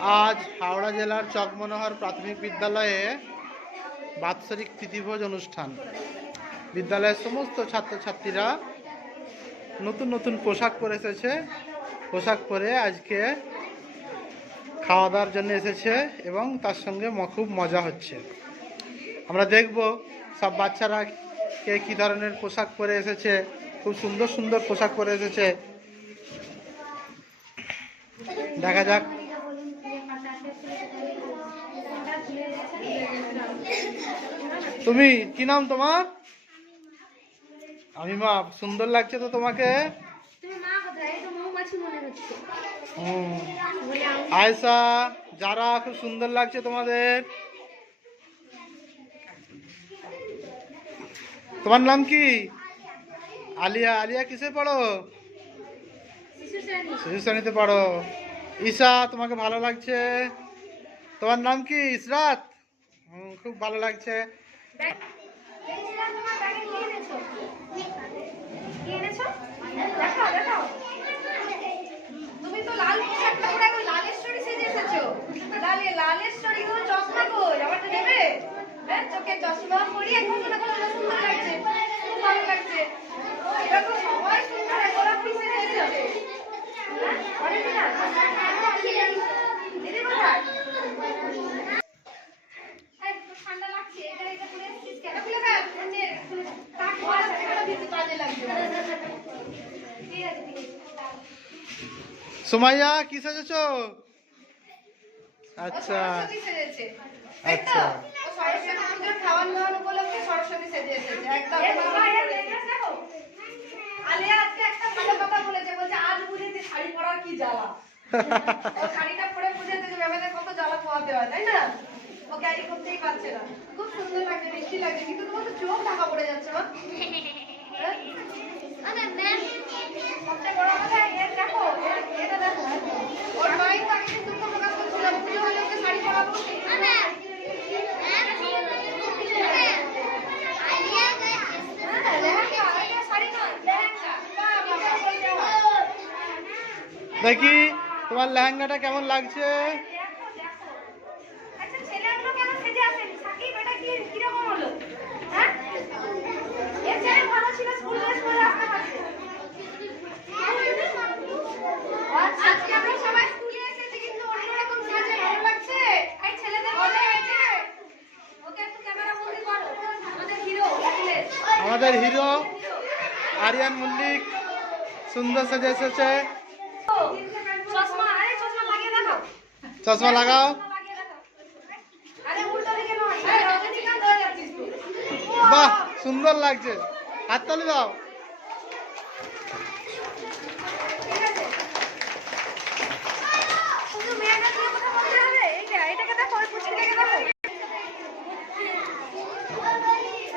আজ হাওড়া জেলার চকমনোহর প্রাথমিক বিদ্যালয়ে বাৎসরিক প্রীতিভোজ অনুষ্ঠান। বিদ্যালয়ের সমস্ত ছাত্রছাত্রীরা নতুন নতুন পোশাক পরে এসেছে। পোশাক পরে আজকে খাওয়া দাওয়ার জন্য এসেছে এবং তার সঙ্গে খুব মজা হচ্ছে। আমরা দেখব সব বাচ্চারা কে কী ধরনের পোশাক পরে এসেছে, খুব সুন্দর সুন্দর পোশাক পরে এসেছে। দেখা যাক তুমি, কি নাম তোমার? আমি মা সুন্দর লাগছে তো তোমাকে? আয়সা যারা খুব সুন্দর লাগছে তোমাদের। তোমার নাম কি? আলিয়া আলিয়া কিসে পড়ো? শিশু শ্রেণি শিশু শ্রেণীতে পড়ো। ঈশা, তোমাকে ভালো লাগছে। তোমার নাম কি? ইসরাত খুব ভালো লাগছে। তুমি তো লাল পরে গো, চশমা? হ্যাঁ, চশমা পরিয়ে এখন সুন্দর। খুব ভালো লাগছে। হ্যাঁ, অরিজিনা? দিদি কোথায়? এই, তোর ঠান্ডা লাগছে। এটা এটা খুলে এসেছিস কেন? খুলে ফেল। এই যে, খুলে ফেল। তাক করা আছে, এটা দিতে কাজে লাগবে। ঠিক আছে, ঠিক আছে। সুমাইয়া কি সেজেছ আচ্ছা ও সরস্বতী সেজেছে। তাই তো? আচ্ছা। ও সরস্বতী পুজোর খাওয়ান দাওয়ান উপলক্ষে সরস্বতী সেজে এসেছে। একদম। আলিয়া আজকে একটা ভালো কথা বলেছে। বলছে, আজ বুঝেছি শাড়ি পরার কি জ্বালা। ও শাড়িটা পরে বুঝেছে যে ম্যামেদের কত জ্বালা পোহাতে হয়, তাই না? ও ক্যারি করতেই পারছে না। খুব সুন্দর মিষ্টি লাগছে। কিন্তু তোমার তো চোখ ঢাকা পড়ে যাচ্ছে, মা। হ্যাঁ? সবচেয়ে বড় কথা, এর দেখো, তোমার লেহেঙ্গাটা কেমন লাগছে। আচ্ছা, ছেলেগুলো কেন সেজে আসেনি? সাকিব, এটা কি- কীরকম হলো? হ্যাঁ? আমাদের হিরো, আরিয়ান মল্লিক সুন্দর সেজে এসেছে। চশমা লাগাও চশমা লাগিয়ে দেখাও। আরে উল্টো দিকে নয়, এই রজনীকান্ত হয়ে যাচ্ছিস তুই। বাহ সুন্দর লাগছে। হাততালি দাও।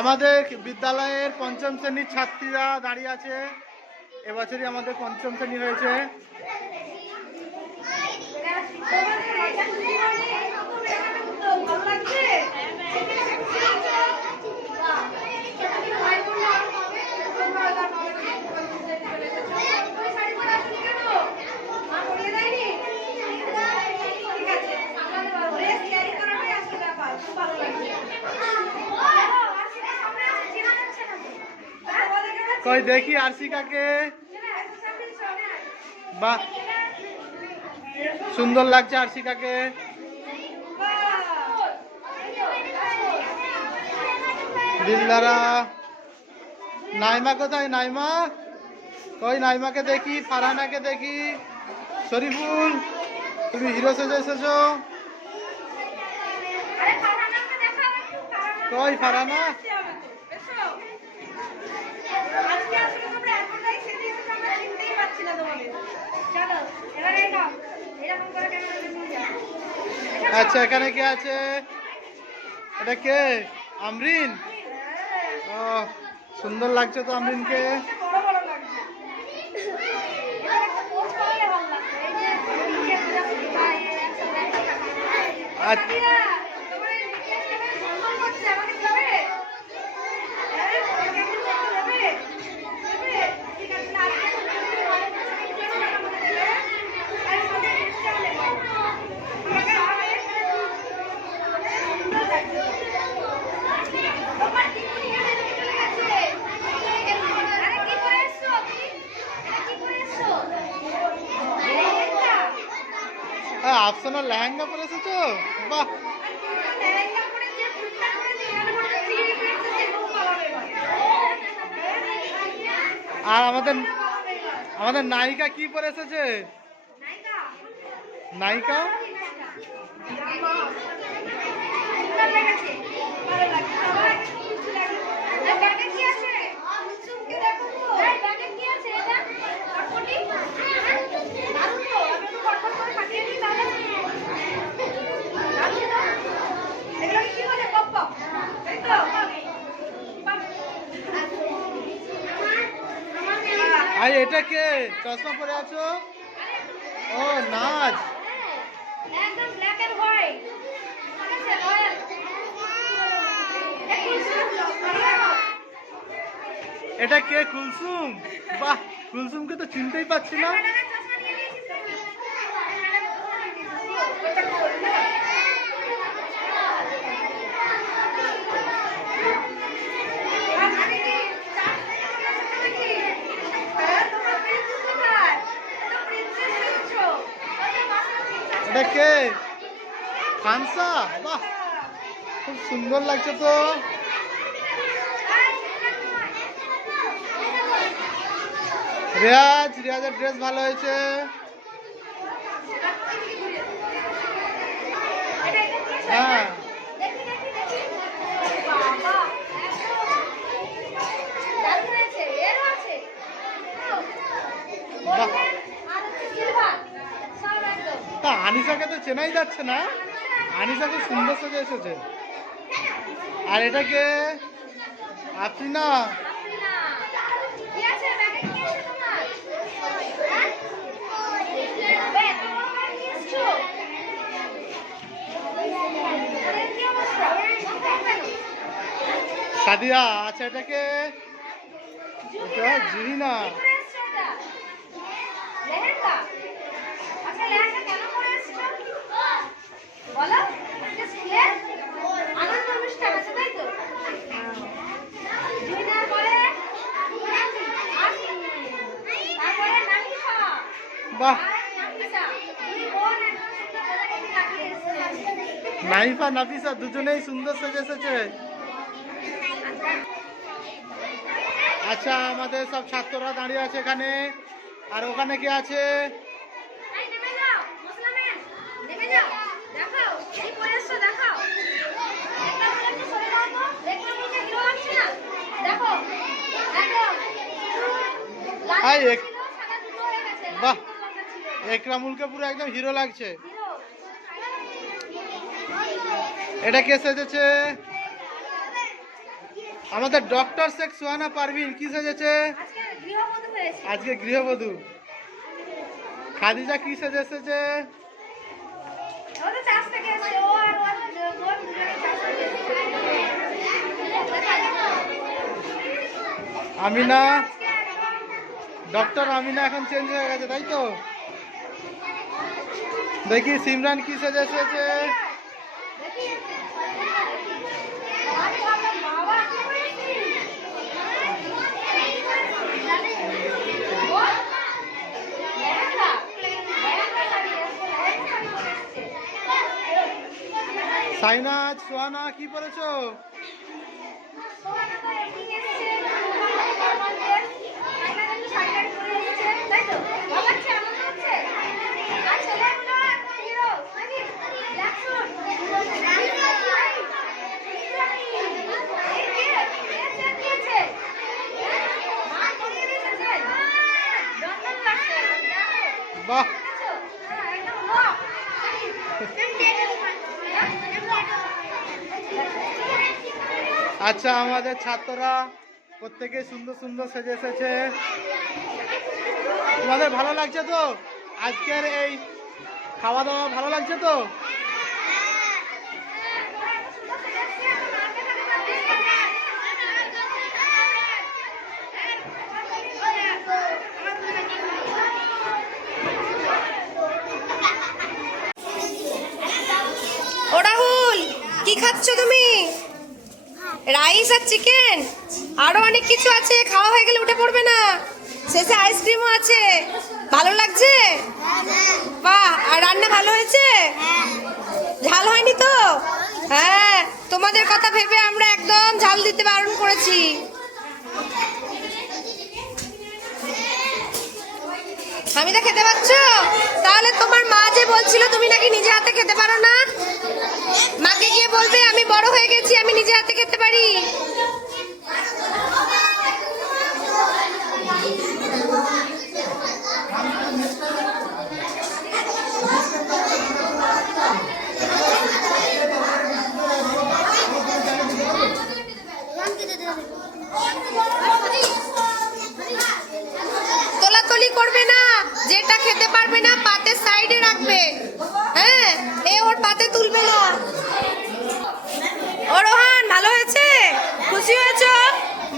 আমাদের বিদ্যালয়ের পঞ্চম শ্রেণির ছাত্রীরা দাঁড়িয়ে আছে। এবছরই আমাদের পঞ্চম শ্রেণি হয়েছে ভালো লাগছে? ওই শাড়ি পরে আসনি কেন? মা পরিয়ে দেয়নি? ঠিক আছে, আমাদের dress carry করাটাই আসল ব্যাপার। খুব ভালো লাগছে। আর সেটা সামনে আসছে, চেনা যাচ্ছে না তো। হ্যাঁ? তোমাদেরকে আমরা কই দেখি এত বাহ সুন্দর লাগছে আরসিকাকে দিলদারা নাইমা কোথায়? নাইমা? কই নাইমাকে দেখি ফারহানাকে দেখি। শরীফুল তুমি হিরো সেজে এসেছ। কই ফারহানা। আজকে আসলে তোমরা এতটাই সেজে এসেছ, আমরা চিনতেই পারছি না তোমাদের। চলো, এবার এই নাও। এরকম করে ক্যামেরা নিয়ে যাও। এসো। আচ্ছা এখানে কে আছে এটা কে আমরিন ও সুন্দর লাগছে তো আমরিনকে বড় বড় লাগছে। এবার একটা পোজ করলে ভালো লাগবে। এই যে, নিচে ঘোরাঘুরি, বা এই একসাথে একটা। আচ্ছা সাথীরা, তোমার এই নিচে এসে সম্মান করছে, আমাকে দেবে? হ্যাঁ, আমাকে একটু দেবে? দেবে? ঠিক আছে, না, আজকে তুমি যদি ভালো করে সাথে আমাকে দেবে? আর সাথে নিশ্চয়ই নেব। আফসানার লেহেঙ্গা পরে এসেছ বাহ এখানে। আর আমাদের আমাদের নায়িকা কি পরে এসেছে নায়িকা? নায়িকা সুন্দর লেগেছে। ভালো লাগছে। সবার একটা খুশি লাগে। আর ব্যাগে কি আছে? চুমকে দেখো তো। এই ব্যাগে কি আছে এটা? চটপটি? দারুণ তো। আমি একটু ফটফট করে ফাটিয়ে দিই তাহলে। দারুণ তো। এগুলোকে কি বলে? Pop pop. তাই তো? পপ। আর এটা কে? চশমা পরে আছো? ও নাচ। একদম ব্ল্যাক এন্ড হোয়াইট ঠিক আছে রয়্যাল এটা কে? কুলসুম? বাহ কুলসুমকে তো চিনতেই পারছি না। কে খানসা বাহ খুব সুন্দর লাগছে তো। রিয়াজ রিয়াজের ড্রেস ভালো হয়েছে। হ্যাঁ। তা আনিসাকে তো চেনাই যাচ্ছে না। আনিসা খুব সুন্দর সেজে এসেছে। আর এটাকে আপনি না সাদিয়া আচ্ছা এটাকে লেহেঙ্গা। আচ্ছা বলো? স্কুলে আনন্দ অনুষ্ঠান আছে তাই তো? পরে তারপরে বাহ। নাইফা নাফিসা দুজনেই সুন্দর সেজে এসেছে। আচ্ছা আমাদের সব ছাত্ররা দাঁড়িয়ে আছে এখানে। আর ওখানে কে আছে? এই নেমে যাও মুসলমান নেমে যাও দেখাও কি পরে এসছো দেখাও একটা বলে একটু সরে দাও তো দেখলে মুখে হিরো লাগছে না দেখো একদম লাল বাহ। একরামুলকে পুরো একদম হিরো লাগছে। এটা কে সেজেছে? আমাদের ডক্টর শেখ সোহানা পারভিন, কি সেজেছে? আজকে গৃহবধূ। খাদিজা কি সেজে এসেছে আমিনা ডক্টর আমিনা এখন চেঞ্জ হয়ে গেছে, তাই তো? দেখি সিমরান কি সেজে এসেছে সাইনাজ, সোহানা ভাবলাম বাবা বাহ। আচ্ছা আমাদের ছাত্ররা প্রত্যেকে সুন্দর সুন্দর সেজে এসেছে তোমাদের ভালো লাগছে তো? আজকের এই খাওয়া দাওয়া ভালো লাগছে তো? কি খাচ্ছ তুমি? রাইস আর চিকেন? আরও অনেক কিছু আছে, খাওয়া হয়ে গেলে উঠে পড়বে না। শেষে আইসক্রিমও আছে। ভালো লাগছে? বাহ, আর রান্না ভালো হয়েছে? ঝাল হয়নি তো? হ্যাঁ তোমাদের কথা ভেবে আমরা একদম ঝাল দিতে বারণ করেছি। হামিদা খেতে পাচ্ছ? তাহলে তোমার মা যে বলছিল, তুমি নাকি নিজে হাতে খেতে পারো না? মাকে গিয়ে বলবে, আমি বড় হয়ে গেছি, আমি নিজে হাতে খেতে পারি। করবে না, যেটা খেতে পারবে না পাতে সাইডে রাখবে। হ্যাঁ এ ওর পাতে তুলবে না। ও রোহান, ভালো হয়েছে? খুশি হয়েছো?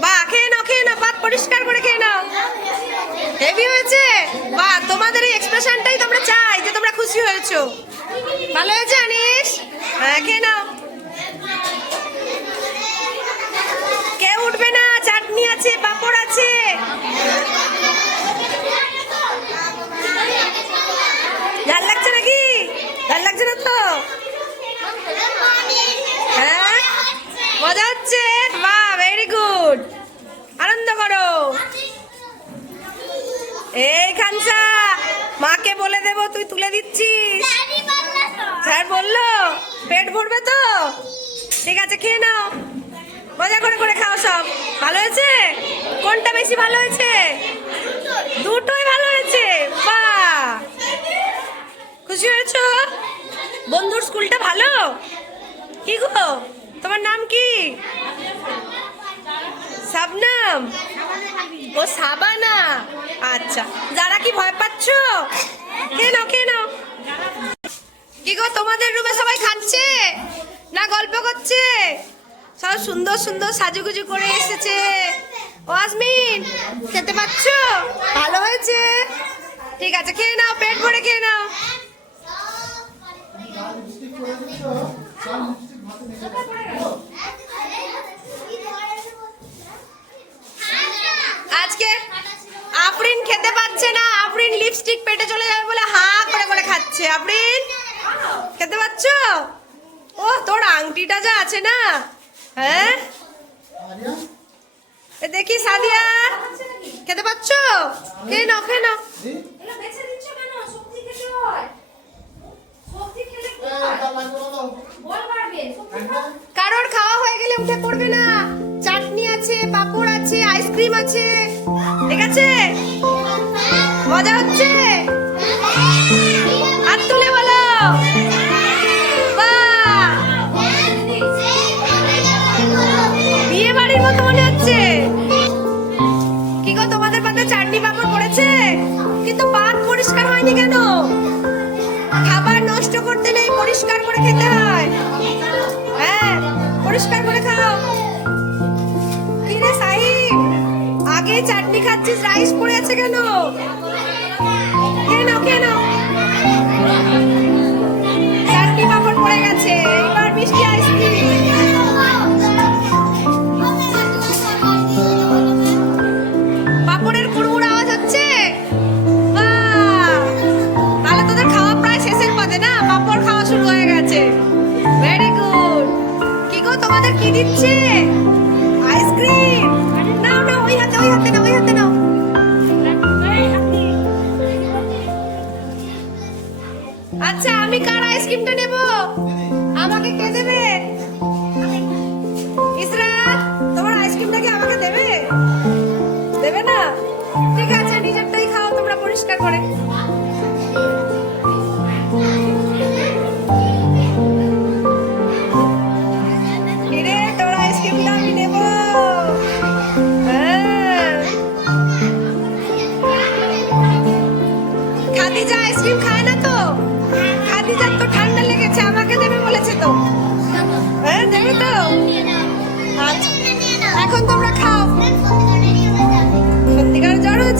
বা, খেয়ে নাও খেয়ে নাও পাত পরিষ্কার করে খেয়ে নাও। হেভি হয়েছে? বা, তোমাদের এই এক্সপ্রেশনটাই তোমরা চাই যে তোমরা খুশি হয়েছো। ভালো হয়েছে, আনিস? হ্যাঁ খেয়ে নাও। কেউ উঠবে না, চাটনি আছে, পাপড় আছে। ঝাল লাগছে নাকি? ঝাল লাগছে না তো? হ্যাঁ? মজা হচ্ছে? বাহ ভেরি গুড আনন্দ করো। এই খানসা, মাকে বলে দেবো, তুই তুলে দিচ্ছিস। স্যার বলল, পেট ভরবে তো? ঠিক আছে, খেয়ে নাও। মজা করে করে খাও সব। ভালো হয়েছে? কোনটা বেশি ভালো হয়েছে? দুটোই ভালো হয়েছে। বাহ! খুশি হয়েছো? বন্ধুর স্কুলটা ভালো? কি গো? তোমার নাম কি? সাবনাম? ও সাবানা। আচ্ছা যারা কি ভয় পাচ্ছ? কে নাও কে নাও। কি গো, তোমাদের রুমে সবাই খাচ্ছে? না গল্প করছে? সব সুন্দর সুন্দর সাজুগুজু করে এসেছে। ও আসমিন খেতে পাচ্ছ? ভালো হয়েছে? ঠিক আছে, খেয়ে নাও, পেট ভরে খেয়ে নাও। আজকে আফরিন খেতে পাচ্ছে না। আফরিন লিপস্টিক পেটে চলে যাবে বলে হা করে করে খাচ্ছে। আফরিন, খেতে পাচ্ছ ও, তোর আংটিটা যা আছে না। হ্যাঁ? দেখি সাদিয়া। খেতে পাচ্ছ খেয়ে নাও খেয়ে নাও। কারোর খাওয়া হয়ে গেলে উঠে পড়বে না। চাটনি আছে, পাপড় আছে আইসক্রিম আছে। ঠিক আছে? করে খেতে হয় হ্যাঁ পরিষ্কার করে খাও। কি রে সাহিব? আগে চাটনি খাচ্ছিস, রাইস পড়ে আছে কেন? কেন কেন চাটনি পাপড় পড়ে গেছে, এবার মিষ্টি আইসক্রিম কি দিচ্ছে? আইসক্রিম? নাও নাও আচ্ছা আমি কার আইসক্রিমটা নেব? আমাকে কে দেবে? ইসরা, তোমার আইসক্রিমটা কি আমাকে দেবে? দেবে না? ঠিক আছে, নিজেরটাই খাও, তোমরা পরিষ্কার করে কিরে।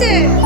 você!